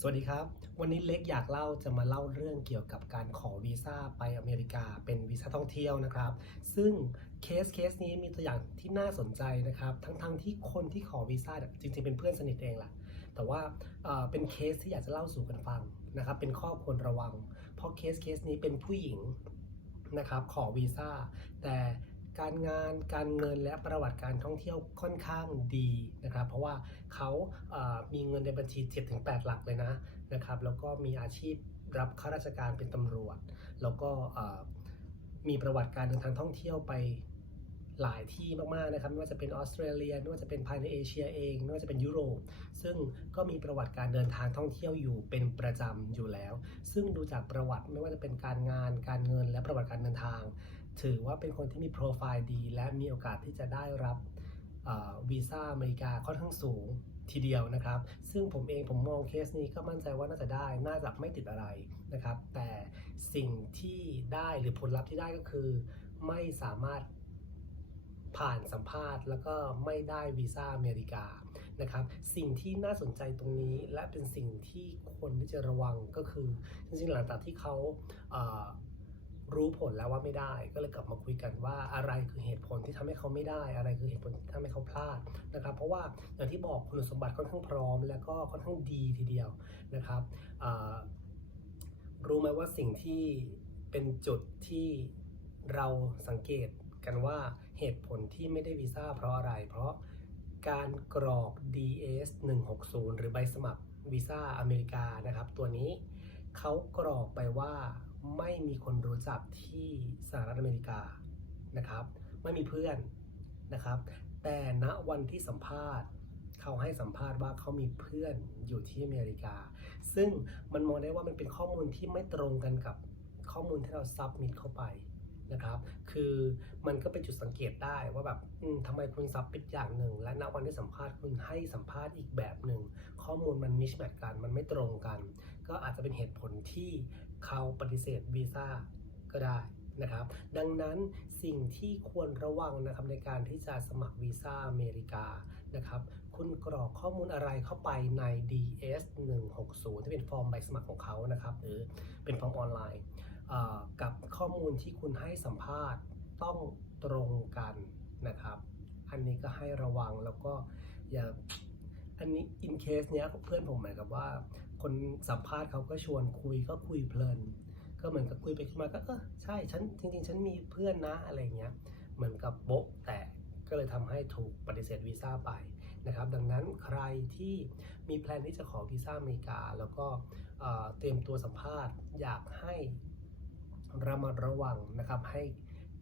สวัสดีครับ วันนี้เล็กอยากเล่าจะมาเล่าเรื่องเกี่ยวกับการขอวีซ่าไปอเมริกาเป็นวีซ่าท่องเที่ยวนะครับ ซึ่งเคสเคสนี้มีตัวอย่างที่น่าสนใจนะครับ ทั้งๆทที่คนที่ขอวีซ่าจริงๆเป็นเพื่อนสนิทเองแหละแต่ว่าเป็นเคสที่อยากจะเล่าสู่กันฟังนะครับ เป็นข้อควรระวัง เพราะเคสเคสนี้เป็นผู้หญิงนะครับขอวีซ่าแต่ การงาน การเงินและประวัติการท่องเที่ยวค่อนข้างดีนะครับ เพราะว่าเขามีเงินในบัญชี 7-8 หลักเลยนะนะครับ แล้วก็มีอาชีพรับข้าราชการเป็นตำรวจ แล้วก็มีประวัติการเดินทางท่องเที่ยวไปหลายที่มาก ๆ นะครับ ไม่ว่าจะเป็นออสเตรเลียไม่ว่าจะเป็นภายในเอเชียเอง ไม่ว่าจะเป็นยุโรป ซึ่งก็มีประวัติการเดินทางท่องเที่ยวอยู่เป็นประจำอยู่แล้ว ซึ่งดูจากประวัติไม่ว่าจะเป็นการงานการเงินและประวัติการเดินทาง ถือว่าเป็นคนที่มีโปรไฟล์ดี และมีโอกาสที่จะได้รับวีซ่าอเมริกาค่อนข้างสูงทีเดียวนะครับ ซึ่งผมเองผมมองเคสนี้ก็มั่นใจว่าน่าจะได้ น่าจะไม่ติดอะไรนะครับ แต่สิ่งที่ได้หรือผลลัพธ์ที่ได้ก็คือ ไม่สามารถผ่านสัมภาษณ์ แล้วก็ไม่ได้วีซ่าอเมริกานะครับ สิ่งที่น่าสนใจตรงนี้และเป็นสิ่งที่ควรที่จะระวังก็คือจริงๆหลังจากที่เขาเอ่อ รู้ผลแล้วว่าไม่ได้ ก็เลยกลับมาคุยกันว่าอะไรคือเหตุผลที่ทำให้เขาไม่ได้ อะไรคือเหตุผลที่ทำให้เขาพลาดนะครับ เพราะว่าอย่างที่บอกคุณสมบัติค่อนข้างพร้อม แล้วก็ค่อนข้างดีทีเดียวนะครับรู้ไหมว่าสิ่งที่เป็นจุดที่เราสังเกตกันว่าเหตุผลที่ไม่ได้วีซ่าเพราะอะไร เพราะการกรอก DS 160 หรือใบสมัครวีซ่าอเมริกานะครับ ตัวนี้เขากรอกไปว่า ไม่มีคนรู้จักที่สหรัฐอเมริกานะครับ ไม่มีเพื่อนนะครับ แต่ณวันที่สัมภาษณ์เขาให้สัมภาษณ์ว่าเขามีเพื่อนอยู่ที่อเมริกา ซึ่งมันมองได้ว่ามันเป็นข้อมูลที่ไม่ตรงกันกับข้อมูลที่เราซับมิดเข้าไปนะครับ คือมันก็เป็นจุดสังเกตได้ว่าแบบทำไมคุณซับปิดอย่างหนึ่ง และณวันที่สัมภาษณ์คุณให้สัมภาษณ์อีกแบบหนึ่ง ข้อมูลมันมิชแมทกัน มันไม่ตรงกัน ก็อาจจะเป็นเหตุผลที่ เขาปฏิเสธวีซ่าก็ได้นะครับ ดังนั้นสิ่งที่ควรระวังนะครับในการที่จะสมัครวีซ่าอเมริกานะครับ คุณกรอกข้อมูลอะไรเข้าไปใน DS 160ที่เป็นฟอร์มใบสมัครของเขานะครับ หรือเป็นฟอร์มออนไลน์กับข้อมูลที่คุณให้สัมภาษณ์ต้องตรงกันนะครับ อันนี้ก็ให้ระวังแล้วก็อย่าอันนี้ in case เนี้ยเพื่อนผมเหมือนกับว่า คนสัมภาษณ์เขาก็ชวนคุยก็คุยเพลิน ก็เหมือนกับคุยไปคุยมาก็เออใช่ฉันจริง ๆ ฉันมีเพื่อนนะอะไรเงี้ยเหมือนกับโบ๊ะแตกก็เลยทำให้ถูกปฏิเสธวีซ่าไปนะครับดังนั้นใครที่มีแพลนที่จะขอวีซ่าอเมริกา แล้วก็เตรียมตัวสัมภาษณ์ อยากให้ระมัดระวังนะครับให้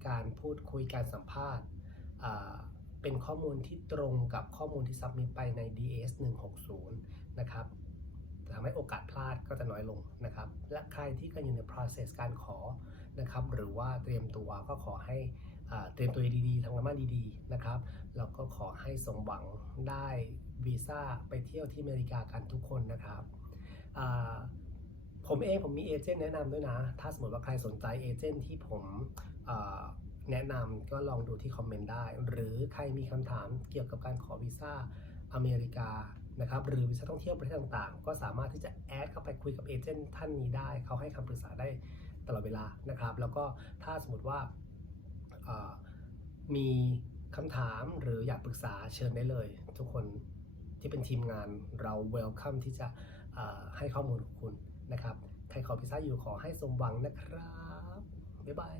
การพูดคุยการสัมภาษณ์เป็นข้อมูลที่ตรงกับข้อมูลที่ซับมิตไปใน DS 160 ให้โอกาสพลาดก็จะน้อยลงนะครับ และใครที่กำลังอยู่ใน process การขอนะครับ หรือว่าเตรียมตัวก็ขอให้เตรียมตัวดีๆทำงานบ้านดีๆนะครับแล้วก็ขอให้สมหวังได้วีซ่าไปเที่ยวที่อเมริกากันทุกคนนะครับผมเองผมมีเอเจนต์แนะนำด้วยนะ ถ้าสมมติว่าใครสนใจเอเจนต์ที่ผมแนะนำก็ลองดูที่คอมเมนต์ได้ หรือใครมีคำถามเกี่ยวกับการขอวีซ่าอเมริกา นะครับหรือวีซ่าท่องเที่ยวประเทศต่างๆ ก็สามารถที่จะแอดเข้าไปคุยกับเอเจนต์ท่านนี้ได้ เขาให้คำปรึกษาได้ตลอดเวลานะครับ แล้วก็ถ้าสมมติว่ามีคำถามหรืออยากปรึกษาเชิญได้เลย ทุกคนที่เป็นทีมงานเราเวลคัมที่จะให้ข้อมูลกับคุณนะครับ ใครขอพิซซ่าอยู่ขอให้สมหวังนะครับ บ๊ายบาย